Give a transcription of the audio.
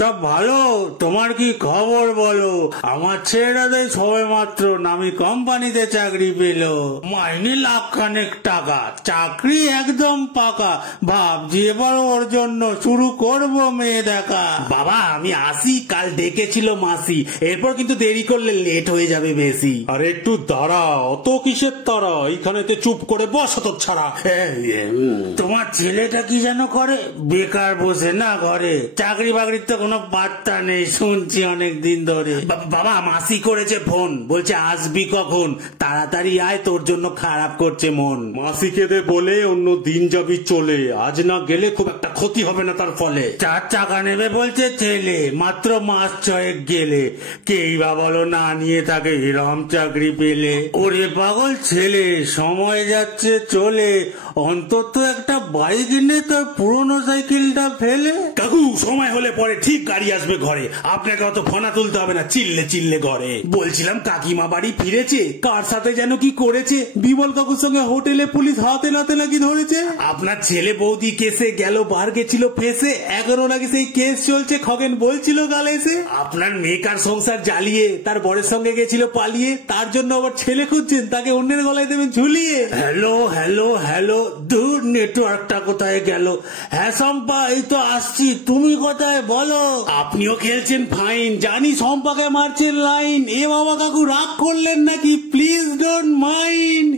সব ভালো? তোমার কি খবর বলো? আমার ছেলেটাদের সবে মাত্র নামি কোম্পানিতে চাকরি পেল, মাইনে লাখখানেক টাকা, চাকরি একদম পাকা। ভাবছি এবার ওর জন্য শুরু করব মেয়ে দেখা। বাবা আমি আসি, কাল ডেকেছিল মাসি, এরপর কিন্তু দেরি করলে লেট হয়ে যাবে বেশি। আরে একটু দাঁড়া, অত কিসের তারা? এইখানেতে চুপ করে বস তোর ছাড়া। তোমার ছেলেটা কি যেন করে? বেকার বসে না ঘরে, চাকরি বাকরির তো কোনো বার্তা নেই শুনছি অনেক দিন ধরে। বাবা মাসি করেছে ফোন, বলছে আসবি কখন, তাড়াতাড়ি আয়, তোর জন্য খারাপ করছে মন। মাসিকে দে বলে অন্য দিন যাবি চলে, আজ না গেলে খুব একটা ক্ষতি হবে না তার ফলে। 4 চাকা নেবে বলছে ছেলে, মাত্র মাস 6 গেলে। কেই বা বলো না নিয়ে থাকে এরম চাকরি পেলে। ওরে পাগল ছেলে, সময় যাচ্ছে চলে, অন্তত একটা বাইক এনে তার পুরনো সাইকেলটা ফেলে। কাকু সময় হলে পরে ঠিক গাড়ি আসবে ঘরে, আপনাকে অত ফোনা তুলতে হবে না, চিল্লে চিল্লে ঘরে। বলছিলাম কাকিমা বাড়ি ফিরেছে, কার সাথে যেন কি করেছে, বিমল কাকুর সঙ্গে হোটেলে পুলিশ হাতে নাতে নাকি ধরেছে। আপনার ছেলে বৌদি কেসে গেল বার গেছিল ফেসে, এখনো নাকি সেই কেস চলছে, খগেন বলছিল কাল এসে। আপনার মেয়েকার সংসার জ্বালিয়ে তার বরের সঙ্গে গেছিল পালিয়ে, তার জন্য আবার ছেলে খুঁজছেন, তাকে অন্যের গলায় দেবেন ঝুলিয়ে। হ্যালো হ্যালো হ্যালো, দূর নেটওয়ার্কটা কোথায় গেল? হ্যাঁ শম্পা, এই তো আসছি, তুমি কোথায় বলো? আপনিও খেলছেন ফাইন, জানি শম্পাকে মারছেন লাইন। এ বাবা কাকু রাগ করলেন নাকি, প্লিজ ডোন্ট মাইন্ড।